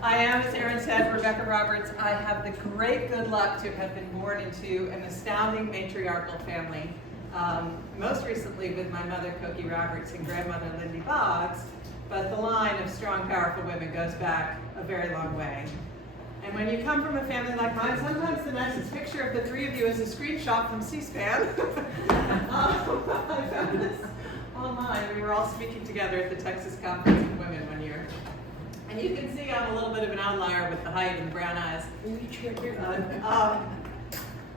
I am, as Erin said, Rebecca Roberts. I have the great good luck to have been born into an astounding matriarchal family. Most recently with my mother, Cokie Roberts, and grandmother, Lindy Boggs, but the line of strong, powerful women goes back a very long way. And when you come from a family like mine, sometimes the nicest picture of the three of you is a screenshot from C-SPAN. I found this online. We were all speaking together at the Texas Conference of Women one year. And you can see I'm a little bit of an outlier with the height and the brown eyes.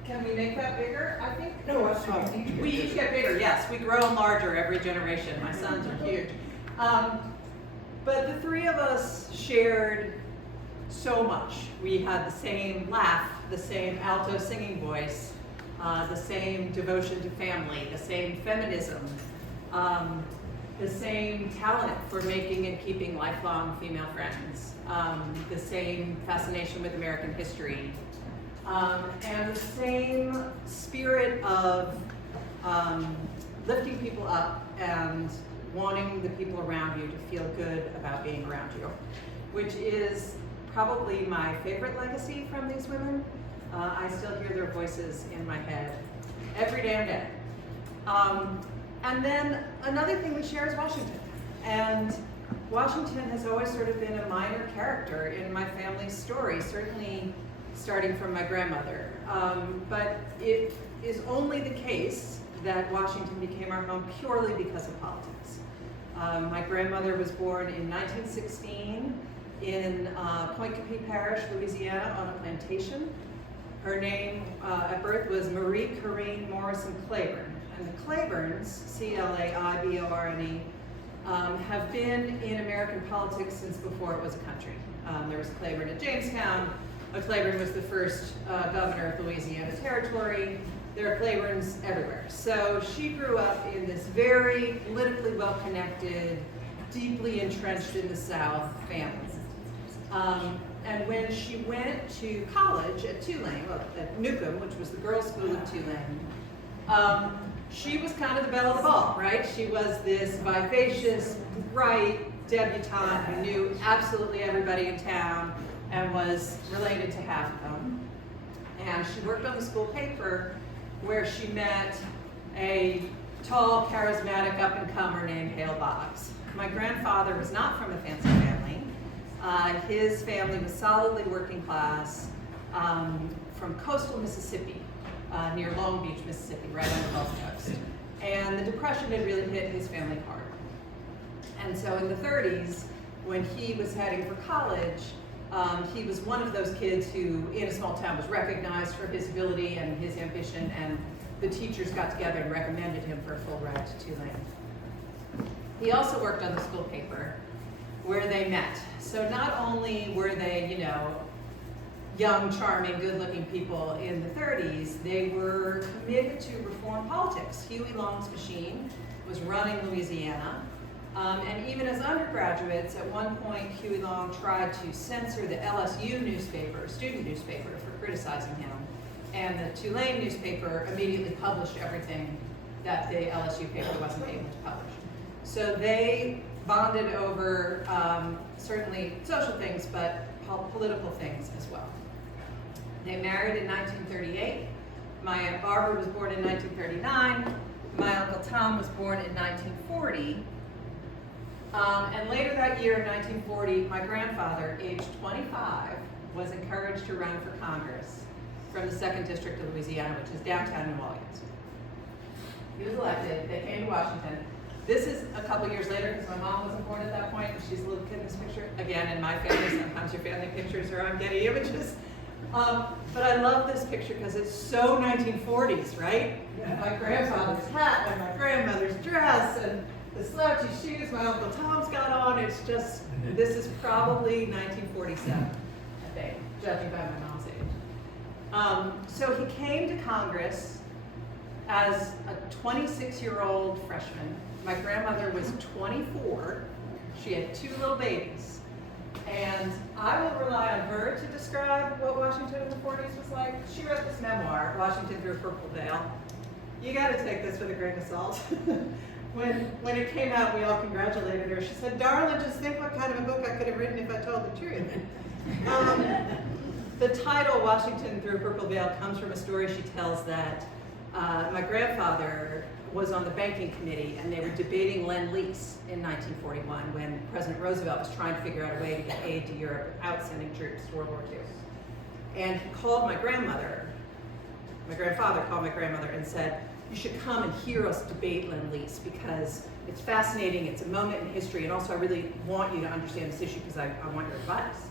Can we make that bigger? I think. No, that's fine. We each get bigger, yes. We grow larger every generation. My sons are huge. But the three of us shared so much. We had the same laugh, the same alto singing voice, the same devotion to family, the same feminism, the same talent for making and keeping lifelong female friends, the same fascination with American history, and the same spirit of lifting people up and wanting the people around you to feel good about being around you, which is probably my favorite legacy from these women. I still hear their voices in my head every damn day. And then another thing we share is Washington. And Washington has always sort of been a minor character in my family's story, certainly starting from my grandmother. But it is only the case that Washington became our home purely because of politics. My grandmother was born in 1916 in Point Capee Parish, Louisiana, on a plantation. Her name at birth was Marie Corrine Morrison Claiborne. And the Claibornes, C-L-A-I-B-O-R-N-E, have been in American politics since before it was a country. There was a Claiborne at Jamestown. A Claiborne was the first governor of Louisiana Territory. There are Claibornes everywhere. So she grew up in this very politically well-connected, deeply entrenched in the South family. And when she went to college at Tulane, well, at Newcomb, which was the girls' school of Tulane, she was kind of the belle of the ball, right? She was this vivacious, bright debutante who knew absolutely everybody in town and was related to half of them. And she worked on the school paper where she met a tall, charismatic up-and-comer named Hale Boggs. My grandfather was not from a fancy family. His family was solidly working class from coastal Mississippi, near Long Beach, Mississippi, right on the Gulf Coast. And the Depression had really hit his family hard. And so in the 30s, when he was heading for college, he was one of those kids who, in a small town, was recognized for his ability and his ambition, and the teachers got together and recommended him for a full ride to Tulane. He also worked on the school paper, where they met. So not only were they, you know, young, charming, good-looking people in the 30s, they were committed to reform politics. Huey Long's machine was running Louisiana. And even as undergraduates, at one point, Huey Long tried to censor the LSU newspaper, student newspaper, for criticizing him. And the Tulane newspaper immediately published everything that the LSU paper wasn't able to publish. So they bonded over certainly social things, but political things as well. They married in 1938. My Aunt Barbara was born in 1939. My Uncle Tom was born in 1940. And later that year, in 1940, my grandfather, aged 25, was encouraged to run for Congress from the 2nd District of Louisiana, which is downtown New Orleans. He was elected. They came to Washington. This is a couple years later, because my mom wasn't born at that point, and she's a little kid in this picture. Again, in my family, sometimes your family pictures are on Getty Images. But I love this picture because it's so 1940s, right? Yeah. My grandfather's hat and my grandmother's dress and the slouchy shoes my Uncle Tom's got on. It's just, this is probably 1947, I think, judging by my mom's age. So he came to Congress as a 26-year-old freshman. My grandmother was 24. She had 2 little babies. And I will rely on her to describe what Washington in the 40s was like. She wrote this memoir, Washington Through a Purple Veil. You gotta take this with a grain of salt. When it came out, we all congratulated her. She said, "Darling, just think what kind of a book I could have written if I told the truth." The title, Washington Through a Purple Veil, comes from a story she tells that my grandfather was on the banking committee and they were debating Lend-Lease in 1941 when President Roosevelt was trying to figure out a way to get aid to Europe without sending troops to World War II. And he called my grandfather called my grandmother and said, you should come and hear us debate Lend-Lease because it's fascinating, it's a moment in history, and also I really want you to understand this issue because I want your advice.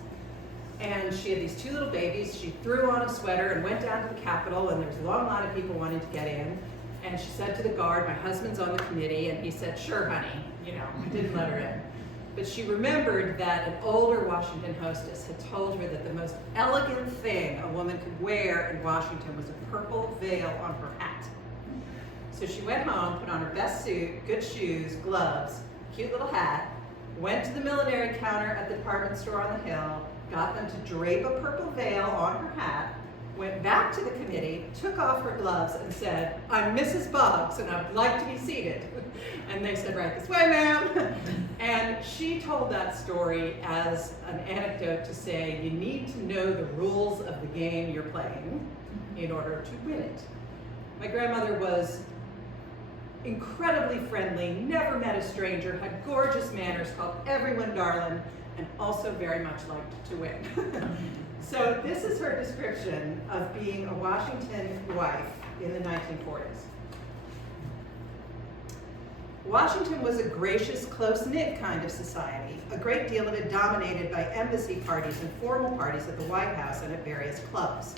And she had these two little babies. She threw on a sweater and went down to the Capitol, and there was a long line of people wanting to get in. And she said to the guard, my husband's on the committee, and he said, sure, honey, didn't let her in. But she remembered that an older Washington hostess had told her that the most elegant thing a woman could wear in Washington was a purple veil on her hat. So she went home, put on her best suit, good shoes, gloves, cute little hat, went to the millinery counter at the department store on the hill, got them to drape a purple veil on her hat, went back to the committee, took off her gloves and said, I'm Mrs. Boggs and I'd like to be seated. And they said, right this way, ma'am. And she told that story as an anecdote to say, you need to know the rules of the game you're playing in order to win it. My grandmother was incredibly friendly, never met a stranger, had gorgeous manners, called everyone darling, and also very much liked to win. So this is her description of being a Washington wife in the 1940s. Washington was a gracious, close-knit kind of society, a great deal of it dominated by embassy parties and formal parties at the White House and at various clubs.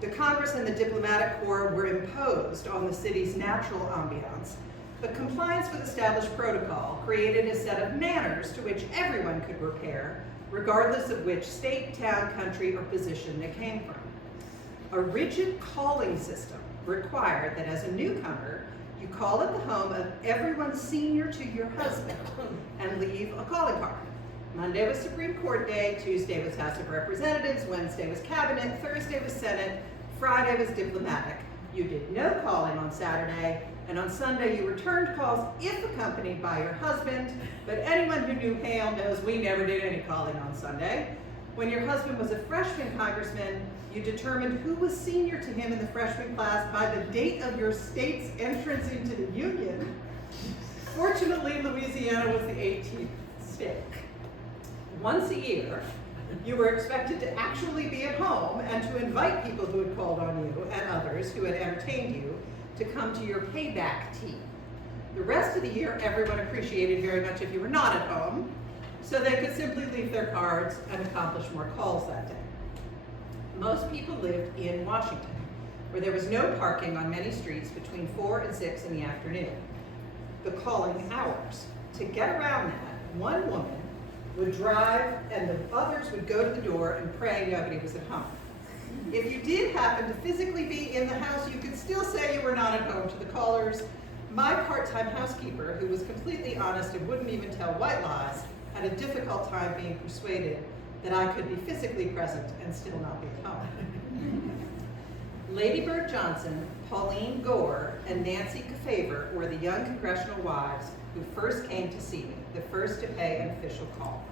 The Congress and the diplomatic corps were imposed on the city's natural ambiance, but compliance with established protocol created a set of manners to which everyone could repair, regardless of which state, town, country, or position they came from. A rigid calling system required that as a newcomer, you call at the home of everyone senior to your husband and leave a calling card. Monday was Supreme Court Day, Tuesday was House of Representatives, Wednesday was Cabinet, Thursday was Senate, Friday was diplomatic. You did no calling on Saturday, and on Sunday you returned calls if accompanied by your husband, but anyone who knew Hale knows we never did any calling on Sunday. When your husband was a freshman congressman, you determined who was senior to him in the freshman class by the date of your state's entrance into the Union. Fortunately, Louisiana was the 18th state. Once a year, you were expected to actually be at home and to invite people who had called on you and others who had entertained you to come to your payback tea. The rest of the year, everyone appreciated very much if you were not at home, so they could simply leave their cards and accomplish more calls that day. Most people lived in Washington, where there was no parking on many streets between 4 and 6 in the afternoon. The calling hours. To get around that, one woman would drive and the others would go to the door and pray nobody was at home. If you did happen to physically be in the house, you could still say you were not at home to the callers. My part-time housekeeper, who was completely honest and wouldn't even tell white lies, had a difficult time being persuaded that I could be physically present and still not be at home. Lady Bird Johnson, Pauline Gore, and Nancy Kefauver were the young congressional wives who first came to see me, the first to pay an official call.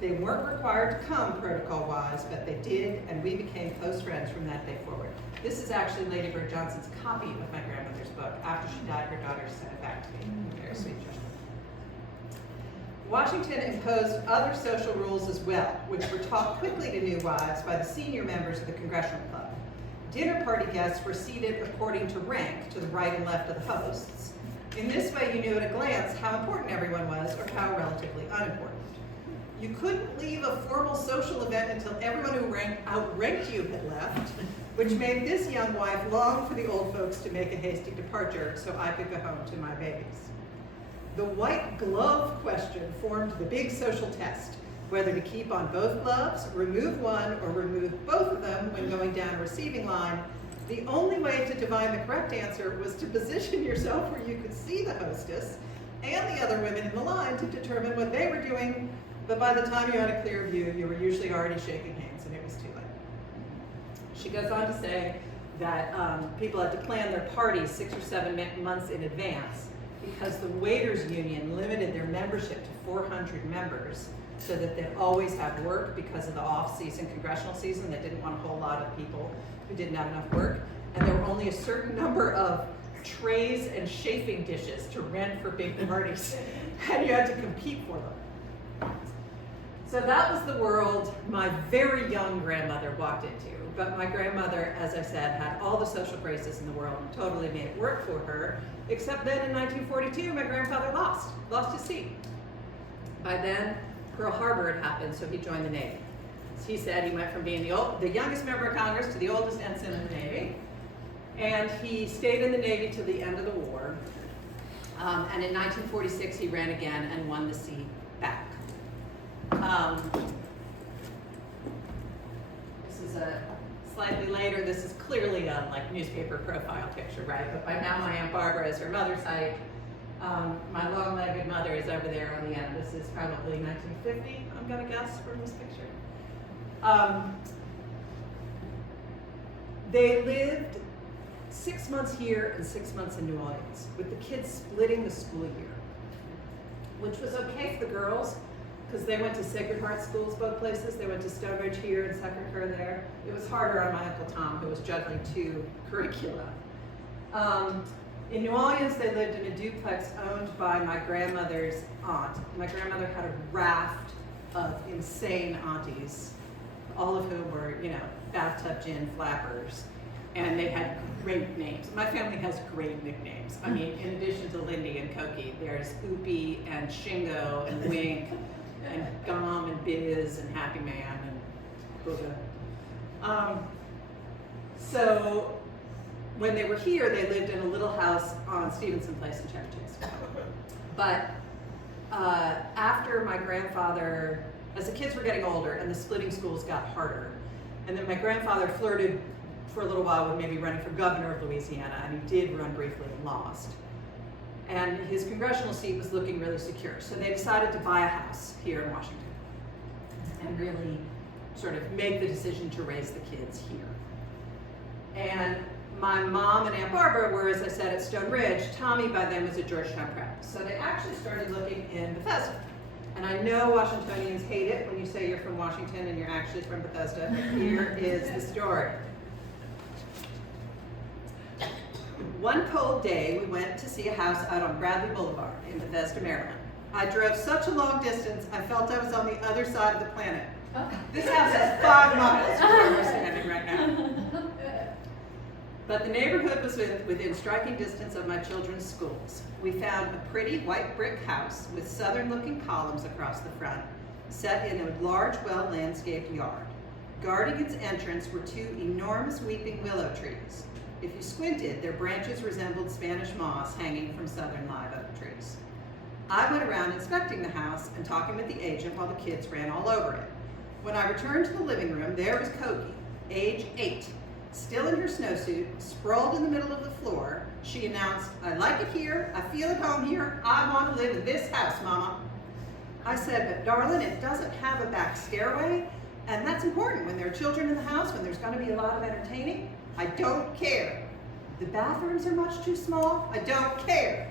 They weren't required to come protocol-wise, but they did, and we became close friends from that day forward. This is actually Lady Bird Johnson's copy of my grandmother's book. After she died, her daughter sent it back to me. Very sweet gesture. Washington imposed other social rules as well, which were taught quickly to new wives by the senior members of the Congressional Club. Dinner party guests were seated according to rank to the right and left of the hosts. In this way, you knew at a glance how important everyone was or how relatively unimportant. You couldn't leave a formal social event until everyone who outranked you had left, which made this young wife long for the old folks to make a hasty departure so I could go home to my babies. The white glove question formed the big social test, whether to keep on both gloves, remove one, or remove both of them when going down a receiving line. The only way to divine the correct answer was to position yourself where you could see the hostess and the other women in the line to determine what they were doing, but by the time you had a clear view, you were usually already shaking hands and it was too late. She goes on to say that people had to plan their parties 6 or 7 months in advance because the waiters union limited their membership to 400 members so that they'd always have work because of the off-season congressional season. They didn't want a whole lot of people who didn't have enough work. And there were only a certain number of trays and chafing dishes to rent for big parties, and you had to compete for them. So that was the world my very young grandmother walked into. But my grandmother, as I said, had all the social graces in the world and totally made it work for her, except then in 1942, my grandfather lost his seat. By then, Pearl Harbor had happened, so he joined the Navy. As he said, he went from being the youngest member of Congress to the oldest ensign in the Navy. And he stayed in the Navy till the end of the war. And in 1946, he ran again and won the seat back. This is a slightly later. This is clearly a newspaper profile picture, right? But by now, my Aunt Barbara is her mother's height. My long-legged mother is over there on the end. This is probably 1950, I'm gonna guess, from this picture. They lived 6 months here and 6 months in New Orleans, with the kids splitting the school year, which was okay for the girls, because they went to Sacred Heart schools both places. They went to Stonebridge here and Sacré-Cœur there. It was harder on my Uncle Tom, who was juggling 2 curricula. In New Orleans, they lived in a duplex owned by my grandmother's aunt. My grandmother had a raft of insane aunties, all of whom were, bathtub gin flappers. And they had great names. My family has great nicknames. I mean, in addition to Lindy and Cokie, there's Oopie and Shingo and Wink and Gum and Biz and Happy Man and Booga. So when they were here, they lived in a little house on Stevenson Place in Chevy Chase. But after my grandfather, as the kids were getting older and the splitting schools got harder, and then my grandfather flirted for a little while with maybe running for governor of Louisiana, and he did run briefly and lost. And his congressional seat was looking really secure. So they decided to buy a house here in Washington and really sort of make the decision to raise the kids here. And my mom and Aunt Barbara were, as I said, at Stone Ridge. Tommy by then was at Georgetown Prep. So they actually started looking in Bethesda. And I know Washingtonians hate it when you say you're from Washington and you're actually from Bethesda, but here is the story. One cold day, we went to see a house out on Bradley Boulevard in Bethesda, Maryland. I drove such a long distance, I felt I was on the other side of the planet. This house is 5 miles from where we're standing right now. But the neighborhood was within striking distance of my children's schools. We found a pretty white brick house with southern-looking columns across the front, set in a large, well-landscaped yard. Guarding its entrance were 2 enormous weeping willow trees. If you squinted, their branches resembled Spanish moss hanging from southern live oak trees. I went around inspecting the house and talking with the agent while the kids ran all over it. When I returned to the living room, there was Cokie, age 8. Still in her snowsuit, sprawled in the middle of the floor, she announced, "I like it here, I feel at home here, I want to live in this house, Mama." I said, "But darling, it doesn't have a back stairway, and that's important when there are children in the house, when there's going to be a lot of entertaining." "I don't care." "The bathrooms are much too small." "I don't care."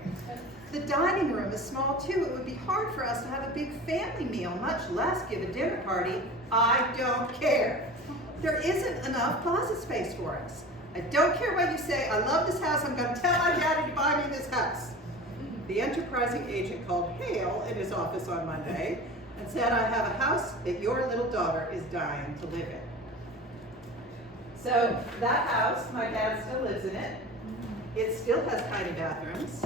"The dining room is small too, it would be hard for us to have a big family meal, much less give a dinner party." "I don't care." "There isn't enough closet space for us." "I don't care what you say, I love this house, I'm going to tell my daddy to buy me this house." The enterprising agent called Hale in his office on Monday and said, "I have a house that your little daughter is dying to live in." So that house, my dad still lives in it. It still has tiny bathrooms.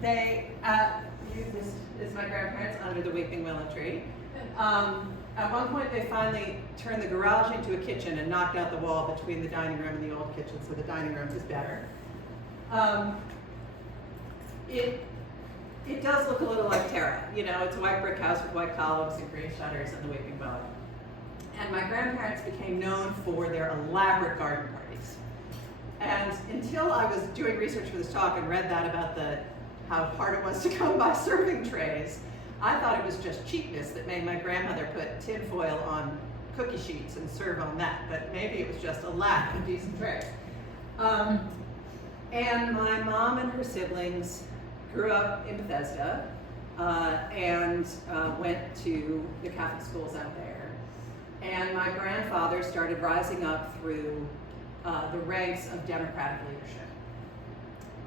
This is my grandparents under the weeping willow tree. At one point, they finally turned the garage into a kitchen and knocked out the wall between the dining room and the old kitchen, so the dining room is better. It does look a little like Terra. It's a white brick house with white columns and green shutters and the weeping willow. And my grandparents became known for their elaborate garden parties. And until I was doing research for this talk and read that about how hard it was to come by serving trays, I thought it was just cheapness that made my grandmother put tin foil on cookie sheets and serve on that, but maybe it was just a lack of decent trays. And my mom and her siblings grew up in Bethesda, and went to the Catholic schools out there. And my grandfather started rising up through the ranks of Democratic leadership.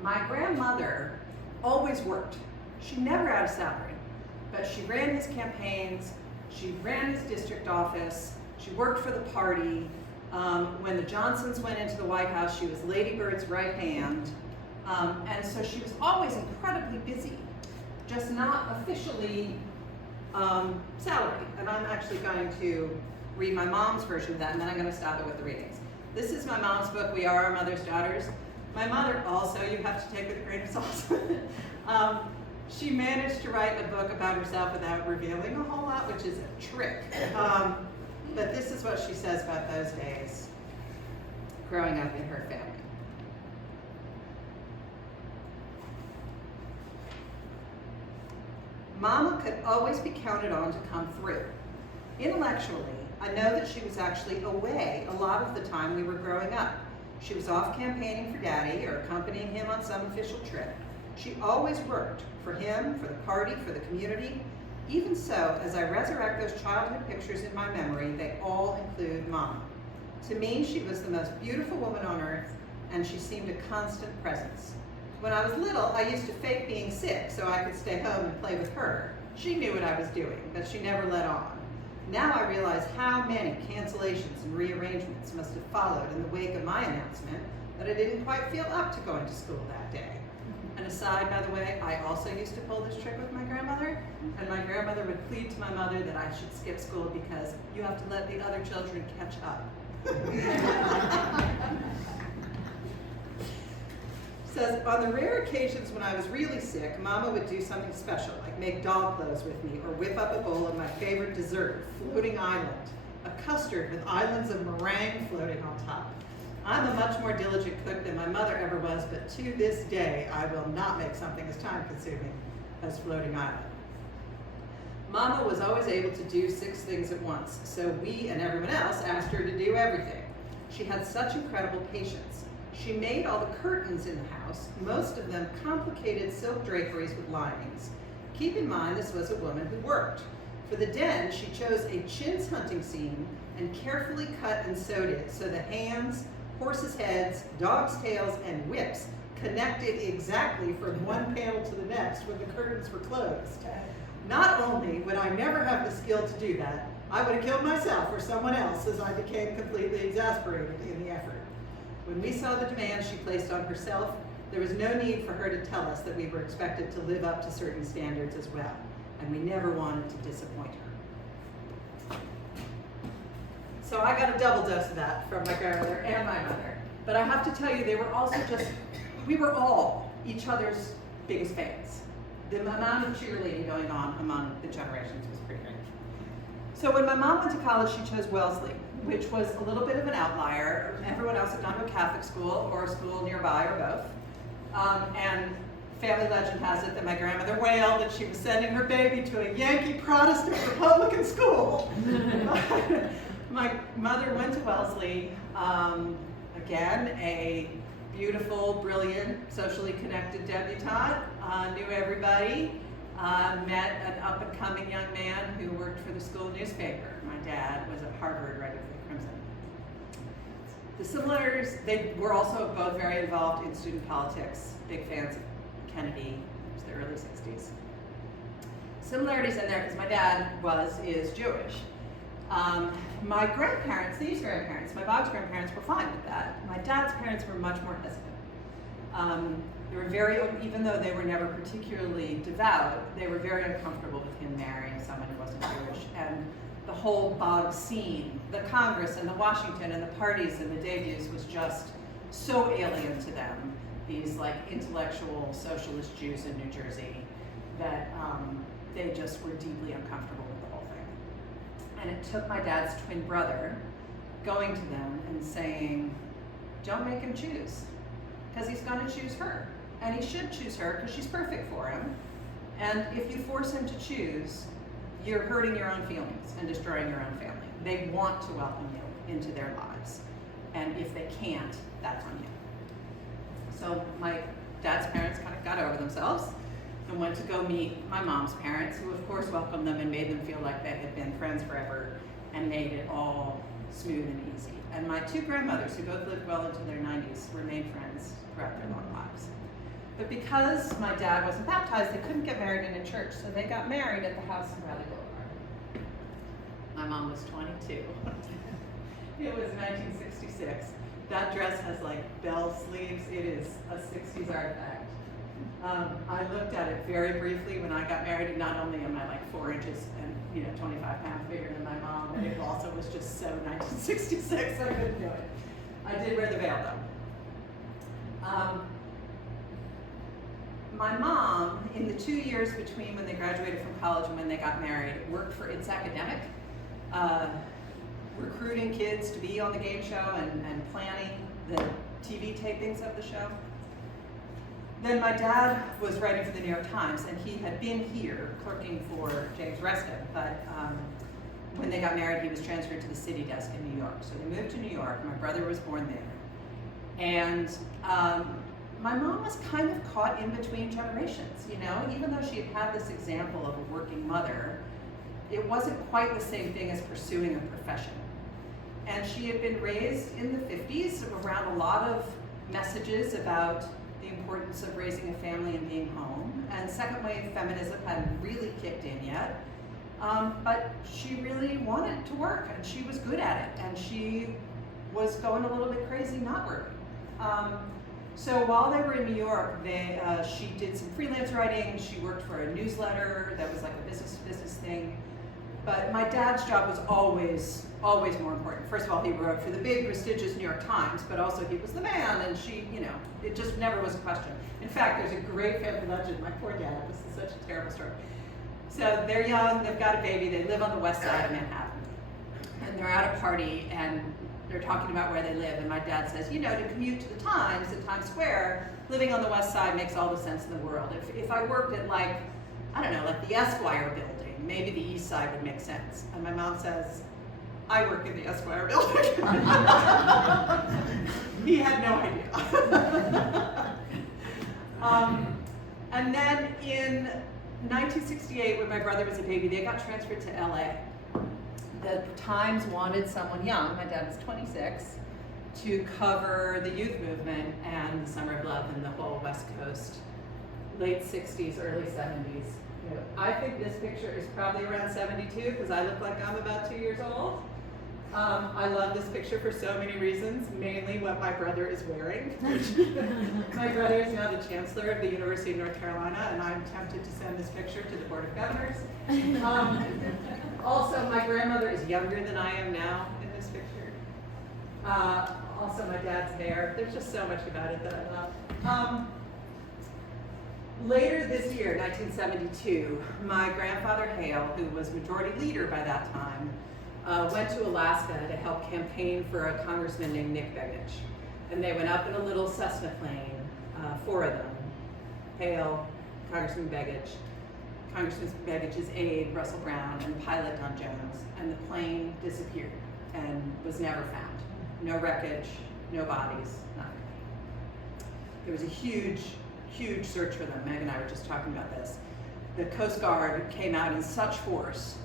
My grandmother always worked. She never had a salary, but she ran his campaigns, she ran his district office, she worked for the party. When the Johnsons went into the White House, she was Lady Bird's right hand. And so she was always incredibly busy, just not officially salaried. And I'm actually going to read my mom's version of that, and then I'm going to stop it with the readings. This is my mom's book, We Are Our Mother's Daughters. My mother also, you have to take with a grain of salt. She managed to write a book about herself without revealing a whole lot, which is a trick. But this is what she says about those days growing up in her family. Mama could always be counted on to come through. Intellectually, I know that she was actually away a lot of the time we were growing up. She was off campaigning for Daddy or accompanying him on some official trip. She always worked for him, for the party, for the community. Even so, as I resurrect those childhood pictures in my memory, they all include Mama. To me, she was the most beautiful woman on earth, and she seemed a constant presence. When I was little, I used to fake being sick so I could stay home and play with her. She knew what I was doing, but she never let on. Now I realize how many cancellations and rearrangements must have followed in the wake of my announcement that I didn't quite feel up to going to school that day. An aside, by the way, I also used to pull this trick with my grandmother, and my grandmother would plead to my mother that I should skip school because you have to let the other children catch up. Says, on the rare occasions when I was really sick, Mama would do something special, like make dog clothes with me or whip up a bowl of my favorite dessert, floating island, a custard with islands of meringue floating on top. I'm a much more diligent cook than my mother ever was, but to this day, I will not make something as time-consuming as floating island. Mama was always able to do 6 things at once, so we and everyone else asked her to do everything. She had such incredible patience. She made all the curtains in the house, most of them complicated silk draperies with linings. Keep in mind this was a woman who worked. For the den, she chose a chintz hunting scene and carefully cut and sewed it so the hands, horses' heads, dogs' tails, and whips connected exactly from one panel to the next when the curtains were closed. Not only would I never have the skill to do that, I would have killed myself or someone else as I became completely exasperated in the effort. When we saw the demands she placed on herself, there was no need for her to tell us that we were expected to live up to certain standards as well, and we never wanted to disappoint her. So I got a double dose of that from my grandmother and my mother. But I have to tell you, they were also we were all each other's biggest fans. The amount of cheerleading going on among the generations was pretty great. So when my mom went to college, she chose Wellesley, which was a little bit of an outlier. Everyone else had gone to a Catholic school or a school nearby or both. And family legend has it that my grandmother wailed that she was sending her baby to a Yankee Protestant Republican school. My mother went to Wellesley, again, a beautiful, brilliant, socially connected debutante, knew everybody, met an up-and-coming young man who worked for the school newspaper. My dad was at Harvard writing for the Crimson. The similarities, they were also both very involved in student politics, big fans of Kennedy, it was the early 60s. Similarities in there, because my dad is Jewish. My grandparents, these grandparents, my Boggs grandparents were fine with that. My dad's parents were much more hesitant. They were very, even though they were never particularly devout, they were very uncomfortable with him marrying someone who wasn't Jewish. And the whole Boggs scene, the Congress and the Washington and the parties and the debuts was just so alien to them, these like intellectual socialist Jews in New Jersey, that they just were deeply uncomfortable with the whole thing. And it took my dad's twin brother going to them and saying, don't make him choose, because he's going to choose her. And he should choose her because she's perfect for him. And if you force him to choose, you're hurting your own feelings and destroying your own family. They want to welcome you into their lives. And if they can't, that's on you. So my dad's parents kind of got over themselves and went to go meet my mom's parents, who of course welcomed them and made them feel like they had been friends forever and made it all smooth and easy. And my two grandmothers, who both lived well into their 90s, remained friends throughout their long lives. But because my dad wasn't baptized, they couldn't get married in a church, so they got married at the house in Raleigh Boulevard. My mom was 22. It was 1966. That dress has like bell sleeves. It is a 60s artifact. I looked at it very briefly when I got married, and not only am I like 4 inches and 25 pounds bigger than my mom, but it also was just so 1966, I couldn't do it. I did wear the veil though. My mom, in the 2 years between when they graduated from college and when they got married, worked for It's Academic, recruiting kids to be on the game show and planning the TV tapings of the show. Then my dad was writing for the New York Times, and he had been here clerking for James Resnick, but when they got married, he was transferred to the city desk in New York. So they moved to New York. My brother was born there. And my mom was kind of caught in between generations, even though she had had this example of a working mother, it wasn't quite the same thing as pursuing a profession. And she had been raised in the 50s around a lot of messages about the importance of raising a family and being home. And second wave feminism hadn't really kicked in yet. But she really wanted to work, and she was good at it, and she was going a little bit crazy not working. So while they were in New York, she did some freelance writing. She worked for a newsletter that was like a business-to-business thing. But my dad's job was always more important. First of all, he wrote for the big, prestigious New York Times, but also he was the man, and she, it just never was a question. In fact, there's a great family legend. My poor dad, this is such a terrible story. So they're young, they've got a baby, they live on the west side of Manhattan. And they're at a party, and they're talking about where they live, and my dad says, to commute to the Times at Times Square, living on the west side makes all the sense in the world. If I worked at like the Esquire building, maybe the east side would make sense. And my mom says, I work in the Esquire building. He had no idea. And then in 1968, when my brother was a baby, they got transferred to LA. The Times wanted someone young, my dad was 26, to cover the youth movement and the Summer of Love and the whole West Coast, late 60s, early 70s. I think this picture is probably around 72 because I look like I'm about 2 years old. I love this picture for so many reasons, mainly what my brother is wearing. My brother is now the chancellor of the University of North Carolina, and I'm tempted to send this picture to the Board of Governors. Also, my grandmother is younger than I am now in this picture. Also, my dad's hair. There's just so much about it that I love. Later this year, 1972, my grandfather Hale, who was majority leader by that time, went to Alaska to help campaign for a congressman named Nick Begich. And they went up in a little Cessna plane, 4 of them, Hale, Congressman Begich's aide, Russell Brown, and pilot Don Jones, and the plane disappeared and was never found. No wreckage, no bodies, nothing. There was a huge search for them. Meg and I were just talking about this. The Coast Guard came out in such force,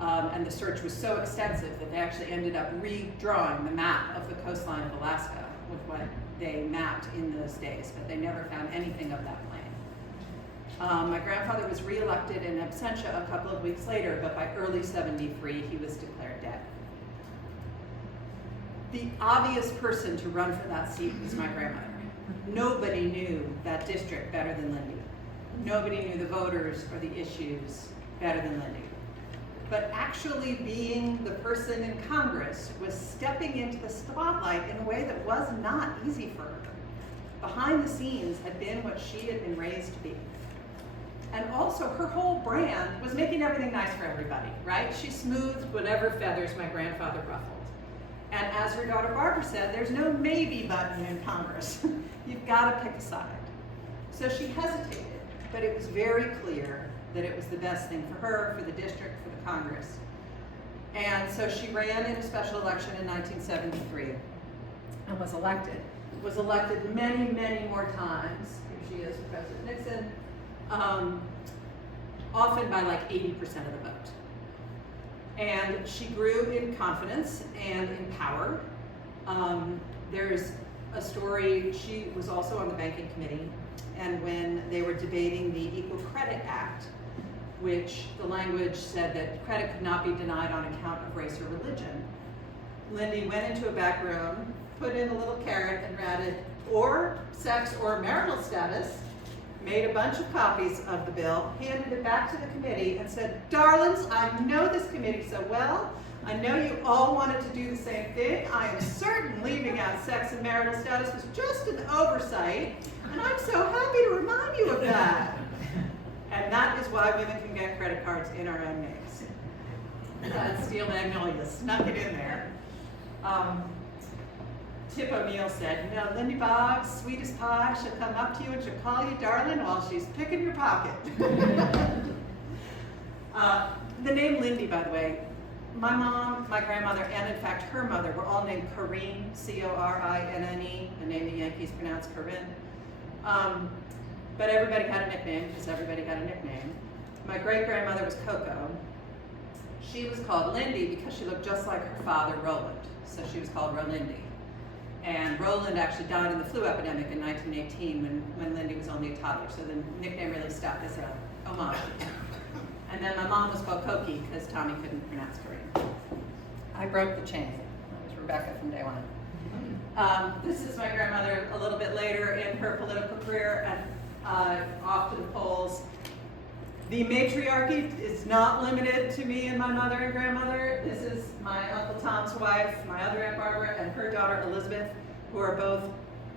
and the search was so extensive that they actually ended up redrawing the map of the coastline of Alaska with what they mapped in those days, but they never found anything of that plane. My grandfather was reelected in absentia a couple of weeks later, but by early 73, he was declared dead. The obvious person to run for that seat was my grandmother. Nobody knew that district better than Lindy. Nobody knew the voters or the issues better than Lindy. But actually being the person in Congress was stepping into the spotlight in a way that was not easy for her. Behind the scenes had been what she had been raised to be. And also her whole brand was making everything nice for everybody, right? She smoothed whatever feathers my grandfather ruffled. And as her daughter Barbara said, there's no maybe button in Congress. You've got to pick a side. So she hesitated, but it was very clear that it was the best thing for her, for the district, for the Congress. And so she ran in a special election in 1973 and was elected. Was elected many, many more times. Here she is with President Nixon. often by like 80% of the vote. And she grew in confidence and in power. There's a story, she was also on the banking committee, and when they were debating the Equal Credit Act, which the language said that credit could not be denied on account of race or religion, Lindy went into a back room, put in a little carrot and added, or sex or marital status, made a bunch of copies of the bill, handed it back to the committee and said, darlings, I know this committee so well. I know you all wanted to do the same thing. I am certain leaving out sex and marital status was just an oversight, and I'm so happy to remind you of that. And that is why women can get credit cards in our own names. Steel Magnolia snuck it in there. Tip O'Neill said, you know, Lindy Boggs, sweet as pie, she'll come up to you and she'll call you darling while she's picking your pocket. The name Lindy, by the way, my mom, my grandmother, and in fact her mother were all named Corinne, C-O-R-I-N-N-E, a name the Yankees pronounce Corinne. But everybody had a nickname because everybody had a nickname. My great-grandmother was Coco. She was called Lindy because she looked just like her father, Roland, so she was called Rolindy. And Roland actually died in the flu epidemic in 1918 when Lindy was only a toddler, so the nickname really stuck as a homage. And then my mom was called Cokie because Tommy couldn't pronounce Korean. I broke the chain. That was Rebecca from day one. This is my grandmother a little bit later in her political career and off to the polls. The matriarchy is not limited to me and my mother and grandmother. This is my Uncle Tom's wife, my other Aunt Barbara, and her daughter Elizabeth, who are both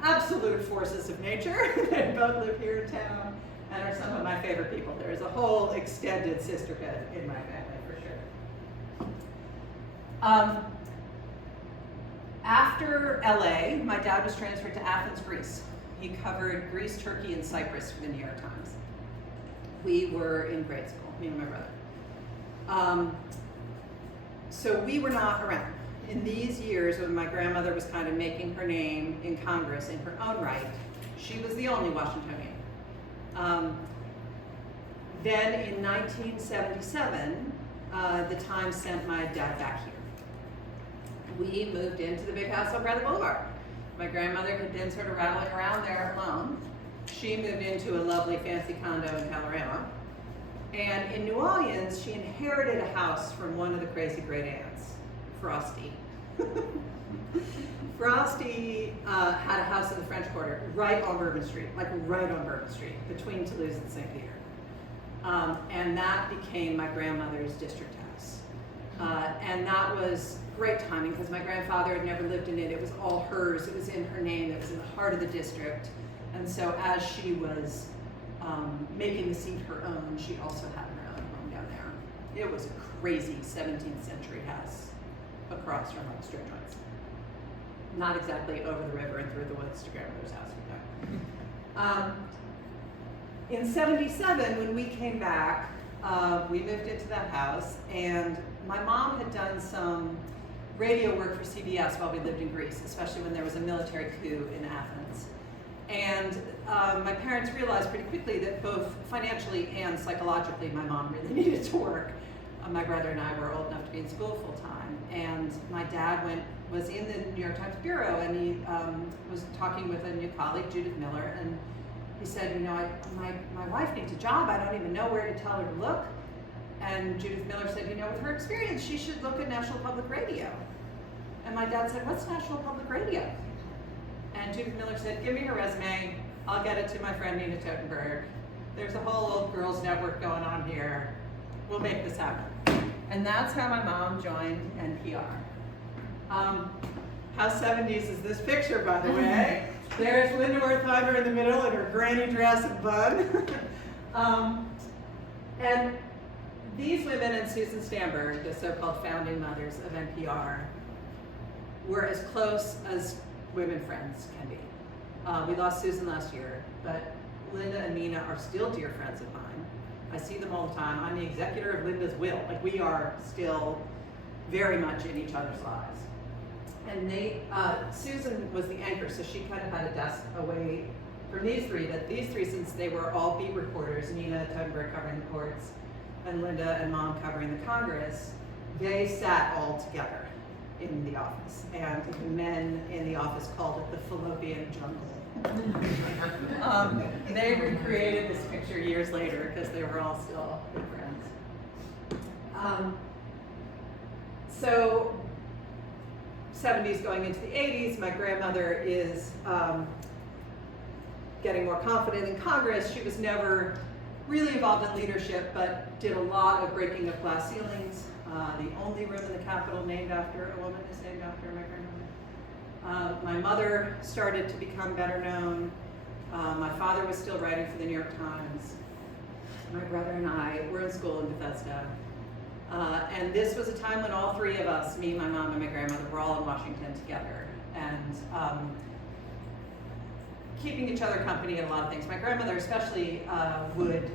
absolute forces of nature. They both live here in town and are some of my favorite people. There is a whole extended sisterhood in my family, for sure. After LA, my dad was transferred to Athens, Greece. He covered Greece, Turkey, and Cyprus for the New York Times. We were in grade school, me and my brother. So we were not around. In these years when my grandmother was kind of making her name in Congress in her own right, she was the only Washingtonian. Then in 1977, the Times sent my dad back here. We moved into the big house on Bradley Boulevard. My grandmother had been sort of rattling around there alone. She moved into a lovely fancy condo in Calorama. And in New Orleans, she inherited a house from one of the crazy great aunts, Frosty. Frosty had a house in the French Quarter, right on Bourbon Street, like right on Bourbon Street, between Toulouse and St. Peter. And that became my grandmother's district house. And that was great timing because my grandfather had never lived in it. It was all hers. It was in her name. It was in the heart of the district. And so as she was making the seat her own, she also had her own home down there. It was a crazy 17th century house across from like strip joints. Not exactly over the river and through the woods to grandmother's house. In 77, when we came back, we moved into that house, and my mom had done some radio work for CBS while we lived in Greece, especially when there was a military coup in Athens. And my parents realized pretty quickly that both financially and psychologically, my mom really needed to work. My brother and I were old enough to be in school full time, and my dad was in the New York Times bureau, and he was talking with a new colleague, Judith Miller, and he said, you know, my wife needs a job. I don't even know where to tell her to look. And Judith Miller said, you know, with her experience, she should look at National Public Radio. And my dad said, what's National Public Radio? And Judith Miller said, give me her resume. I'll get it to my friend Nina Totenberg. There's a whole old girls network going on here. We'll make this happen. And that's how my mom joined NPR. How 70s is this picture, by the way? There's Linda Wertheimer in the middle in her granny dress and bun. And these women and Susan Stamberg, the so-called founding mothers of NPR, were as close as women friends can be. We lost Susan last year, but Linda and Nina are still dear friends of mine. I see them all the time. I'm the executor of Linda's will. Like, we are still very much in each other's lives. And Susan was the anchor, so she kind of had a desk away from these three, that these three, since they were all beat reporters, Nina Totenberg covering the courts, and Linda and Mom covering the Congress, they sat all together in the office. And the men in the office called it the fallopian jungle. They recreated this picture years later because they were all still good friends. So 70s going into the 80s, my grandmother is getting more confident in Congress. She was never really involved in leadership, but did a lot of breaking of glass ceilings. The only room in the Capitol named after a woman is named after my grandmother. My mother started to become better known. My father was still writing for the New York Times. My brother and I were in school in Bethesda. And this was a time when all three of us, me, my mom, and my grandmother, were all in Washington together. And keeping each other company in a lot of things. My grandmother especially would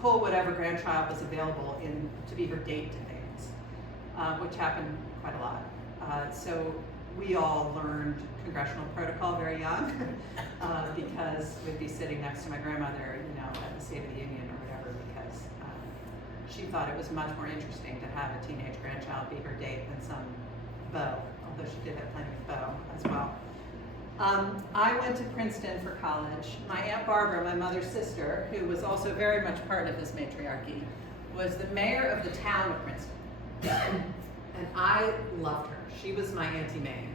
pull whatever grandchild was available in to be her date to things, which happened quite a lot. So we all learned congressional protocol very young because we'd be sitting next to my grandmother, you know, at the State of the Union or whatever, because she thought it was much more interesting to have a teenage grandchild be her date than some beau, although she did have plenty of beau as well. I went to Princeton for college. My Aunt Barbara, my mother's sister, who was also very much part of this matriarchy, was the mayor of the town of Princeton. And I loved her. She was my Auntie May.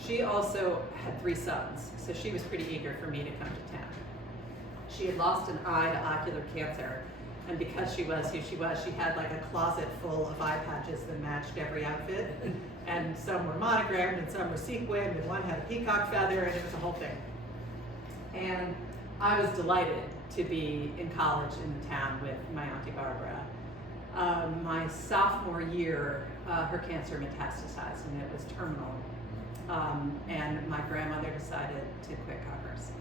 She also had 3 sons, so she was pretty eager for me to come to town. She had lost an eye to ocular cancer, and because she was who she was, she had like a closet full of eye patches that matched every outfit. And some were monogrammed, and some were sequined, and one had a peacock feather, and it was a whole thing. And I was delighted to be in college in the town with my Auntie Barbara. My sophomore year, her cancer metastasized, and it was terminal. And my grandmother decided to quit Congress.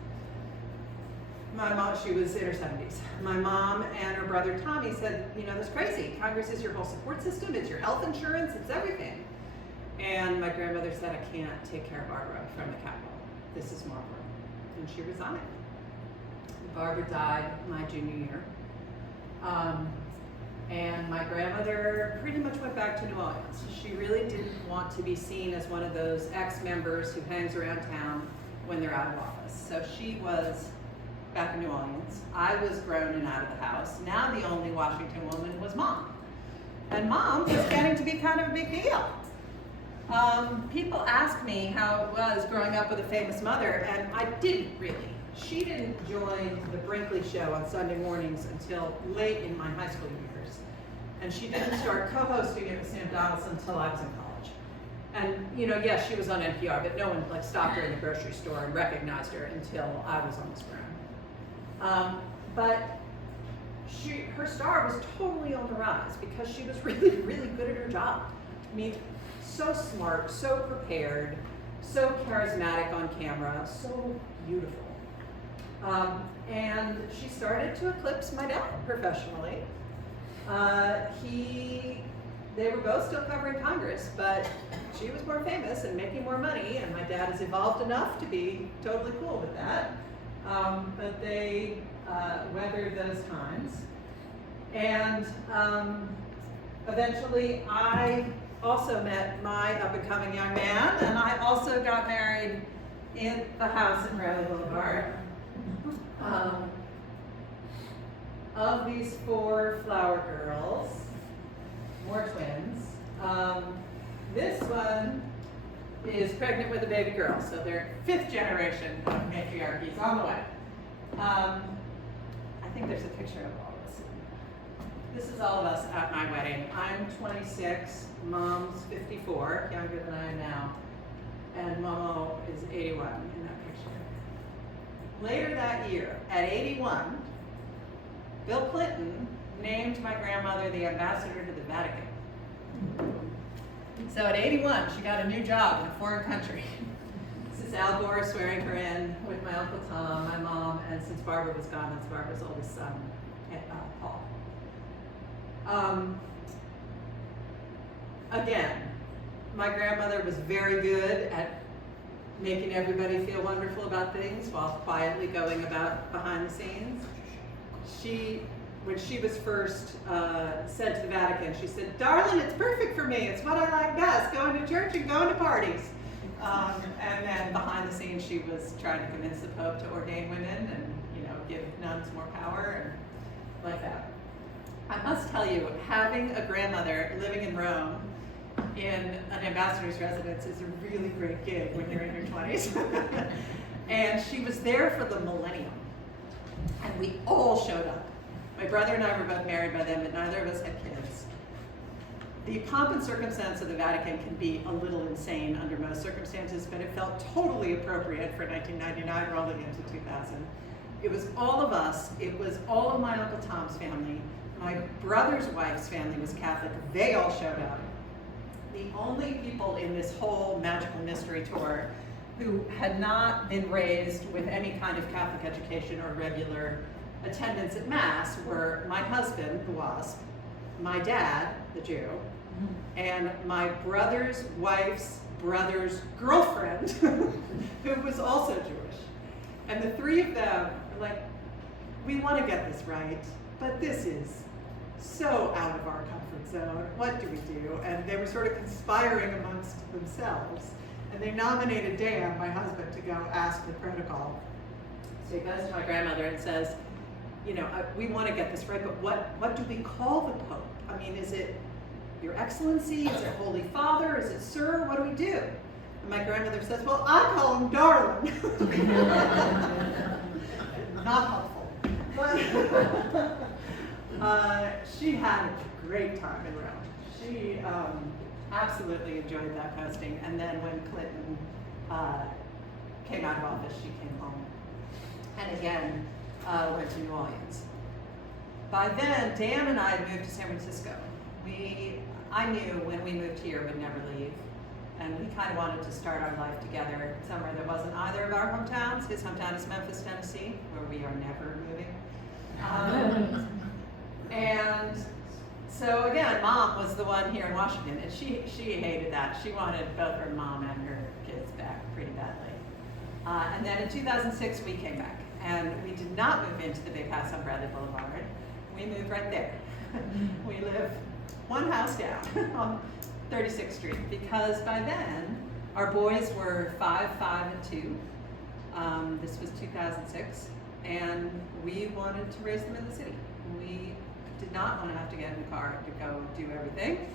My mom, she was in her 70s. My mom and her brother Tommy said, you know, that's crazy. Congress is your whole support system, it's your health insurance, it's everything. And my grandmother said, I can't take care of Barbara from the Capitol. This is more important. And she resigned. Barbara died my junior year. And my grandmother pretty much went back to New Orleans. She really didn't want to be seen as one of those ex-members who hangs around town when they're out of office. So she was back in New Orleans. I was grown and out of the house. Now the only Washington woman was Mom. And Mom was getting to be kind of a big deal. People ask me how it was growing up with a famous mother, and I didn't really. She didn't join the Brinkley Show on Sunday mornings until late in my high school years. And she didn't start co-hosting it with Sam Donaldson until I was in college. And, you know, yes, she was on NPR, but no one like stopped her in the grocery store and recognized her until I was almost grown. But her star was totally on the rise because she was really, really good at her job. I mean, so smart, so prepared, so charismatic on camera, so beautiful. And she started to eclipse my dad professionally. They were both still covering Congress, but she was more famous and making more money, and my dad has evolved enough to be totally cool with that. But they weathered those times. And eventually I also met my up-and-coming young man, and I also got married in the house in Bradley Boulevard. Of these 4 flower girls, more twins, this one is pregnant with a baby girl, so they're 5th generation of matriarchies on the way. I think there's a picture of all of us. This is all of us at my wedding. I'm 26, Mom's 54, younger than I am now, and Momo is 81 in that picture. Later that year, at 81, Bill Clinton named my grandmother the ambassador to the Vatican. So at 81, she got a new job in a foreign country. This is Al Gore swearing her in with my Uncle Tom, my mom, and since Barbara was gone, that's Barbara's oldest son, Paul. Again, my grandmother was very good at making everybody feel wonderful about things while quietly going about behind the scenes. When she was first sent to the Vatican, she said, "Darling, it's perfect for me. It's what I like best, going to church and going to parties." And then behind the scenes, she was trying to convince the Pope to ordain women and, give nuns more power and like that. I must tell you, having a grandmother living in Rome in an ambassador's residence is a really great gig when you're in your 20s. And she was there for the millennium, and we all showed up. My brother and I were both married by then, but neither of us had kids. The pomp and circumstance of the Vatican can be a little insane under most circumstances, but it felt totally appropriate for 1999 rolling into 2000. It was all of us. It was all of my Uncle Tom's family. My brother's wife's family was Catholic. They all showed up. The only people in this whole magical mystery tour who had not been raised with any kind of Catholic education or regular attendance at Mass were my husband, the WASP, my dad, the Jew, and my brother's wife's brother's girlfriend, who was also Jewish. And the three of them were like, "We want to get this right, but this is so out of our comfort zone. What do we do?" And they were sort of conspiring amongst themselves. And they nominated Dan, my husband, to go ask the protocol. So he goes to my grandmother and says, "We want to get this right, but what do we call the Pope? I mean, is it Your Excellency? Is it Holy Father? Is it Sir? What do we do?" And my grandmother says, "Well, I call him Darling." Not helpful. But she had a great time in Rome. She absolutely enjoyed that posting. And then when Clinton came out of office, she came home. And again, went to New Orleans. By then, Dan and I had moved to San Francisco. I knew when we moved here we'd never leave. And we kind of wanted to start our life together somewhere that wasn't either of our hometowns. His hometown is Memphis, Tennessee, where we are never moving. And so again, Mom was the one here in Washington, and she hated that. She wanted both her mom and her kids back pretty badly. And then in 2006, we came back, and we did not move into the big house on Bradley Boulevard. We moved right there. We live one house down on 36th Street, because by then our boys were 5, 5, and 2. This was 2006, and we wanted to raise them in the city. We did not want to have to get in the car to go do everything.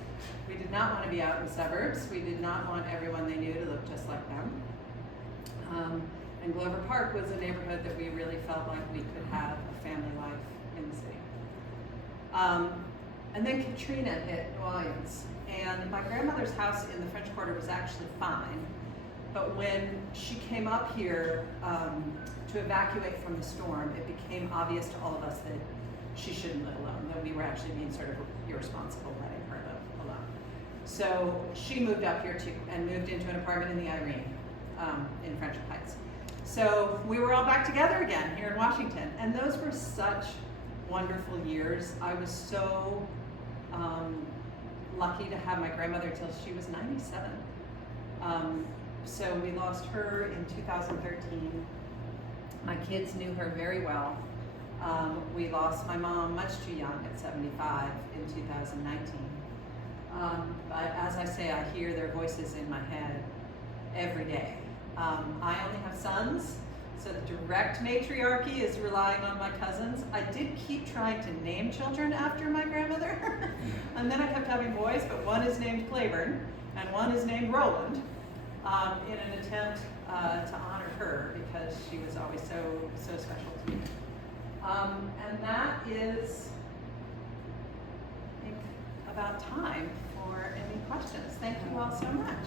We did not want to be out in the suburbs. We did not want everyone they knew to look just like them. And Glover Park was a neighborhood that we really felt like we could have a family life in the city. And then Katrina hit New Orleans, and my grandmother's house in the French Quarter was actually fine, but when she came up here to evacuate from the storm, it became obvious to all of us that she shouldn't live alone, that we were actually being sort of irresponsible letting her live alone. So she moved up here too, and moved into an apartment in the Irene in Friendship Heights. So we were all back together again here in Washington, and those were such wonderful years. I was so lucky to have my grandmother till she was 97. So we lost her in 2013. My kids knew her very well. We lost my mom much too young at 75 in 2019. But as I say, I hear their voices in my head every day. I only have sons, so the direct matriarchy is relying on my cousins. I did keep trying to name children after my grandmother, and then I kept having boys, but one is named Claiborne, and one is named Roland, in an attempt to honor her, because she was always so special to me. And that is, I think, about time for any questions. Thank you all so much.